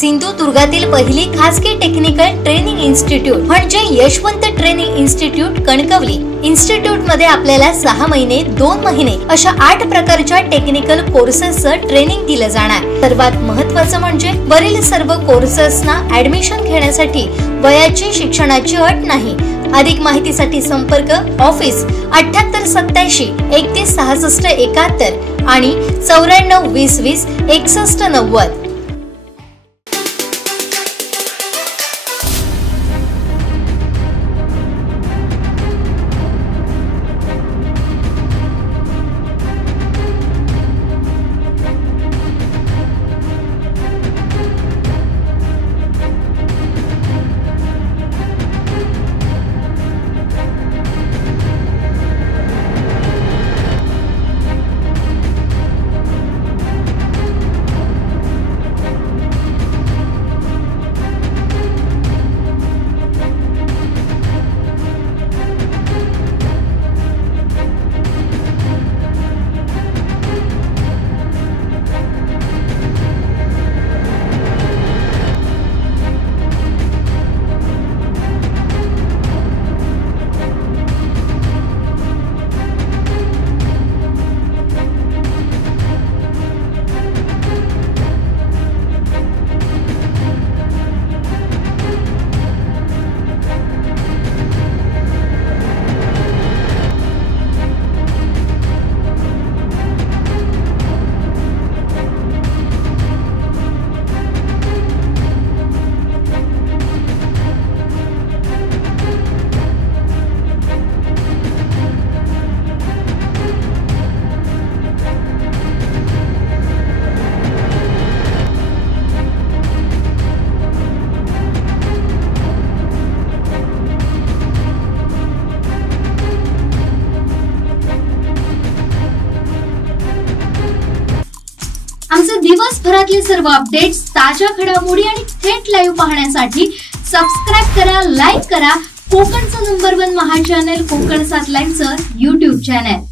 सिंधुदुर्गातील पहिली खासगी technical training institute म्हणजे Yashwant training institute Kankavli. Institute मध्ये आपल्याला 6 महिने 2 महिने अशा 8 प्रकारच्या टेक्निकल कोर्सेसचं ट्रेनिंग दिलं जाणार। सर्वात महत्त्वाचं म्हणजे वरील सर्व कोर्सेसना ऍडमिशन घेण्यासाठी वयाची शिक्षणाची अट नाही। अधिक माहितीसाठी संपर्क ऑफिस 7887 31 66 71 आणि 94 20 20 61 90। आमचे दिवसभरातले सर्व अपडेट्स, ताज्या घडामोडी आणि थेट लाईव्ह पाहण्यासाठी सबस्क्राइब करा, लाईक करा कोकणचं नंबर 1 महा चॅनल कोकण 7 लाईव्हचं YouTube चॅनल।